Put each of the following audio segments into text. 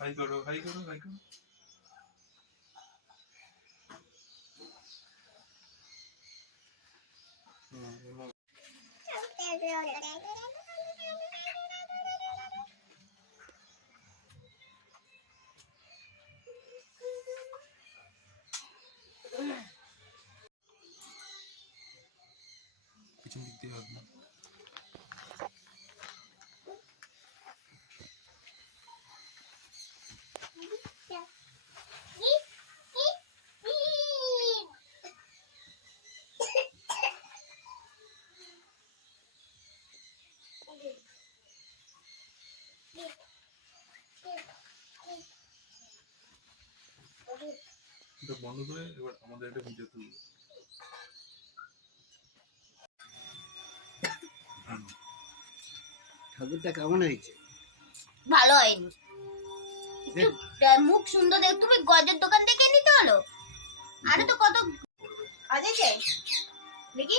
High করো high করো high করো হুম, পিছন দিক দিয়ে হবে এটা বন্ধ করে এবার আমাদের একটা ভিডিও তুলবো। ঠাকুরটা কেমন হয়েছে? ভালো হয়নি। একটু মুখ সুন্দর দেখ তুমি গজের দোকান থেকে নিতে হলো? আরে তো কত আছে? দেখি।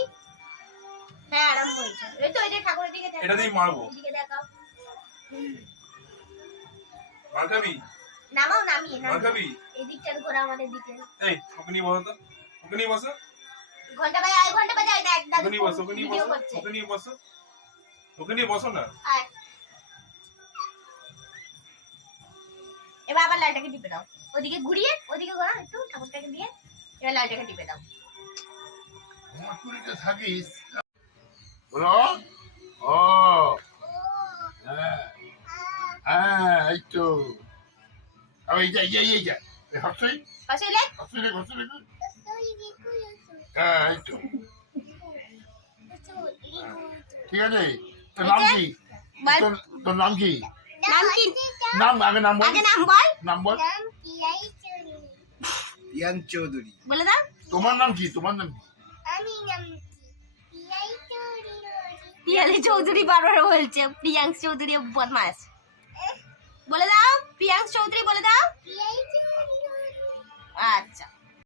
হ্যাঁ আরাম হয়েছে। এই তো এই ঠাকুরের দিকে। এটা দিয়ে মারবো। এদিকে দেখাও। নামাও নামিয়ে নামিয়ে। খাবি? এই দিকটা ঘোরা আমাদের দিকে। এই ওকে নিয়ে বসো তো। ওকে নিয়ে বসো। ঘণ্টা বাজে আড়াই ঘণ্টা বাজে দেখ দাদু ওকে নিয়ে বসো ওকে নিয়ে বসো ওকে নিয়ে বসো। ওকে নিয়ে বসো না। আয়। এবার আবার লাইটটাকে টিপে দাও। ওদিকে ঘুরিয়ে ওদিকে ঘোরা একটু ঠাকুরটাকে দিয়ে। এবার লাইটটাকে টিপে দাও। থাকিস? বলো? ও। হ্যাঁ। হ্যাঁ এই তো। যা এই যা এই যা এই হসই আসলে হসই রে হসই রে হ্যাঁ এই তো ঠিক আছে তোর নাম কি তোর নাম কি নাম কি নাম আগে নাম বল আগে নাম বল নাম বল ইয়াং চৌধুরী বলে দাও তোমার নাম কি তোমার নাম কি পিয়ালি চৌধুরী বারবার বলছে প্রিয়াংশ চৌধুরী বদমাস বলে দাও প্রিয়াংশ চৌধুরী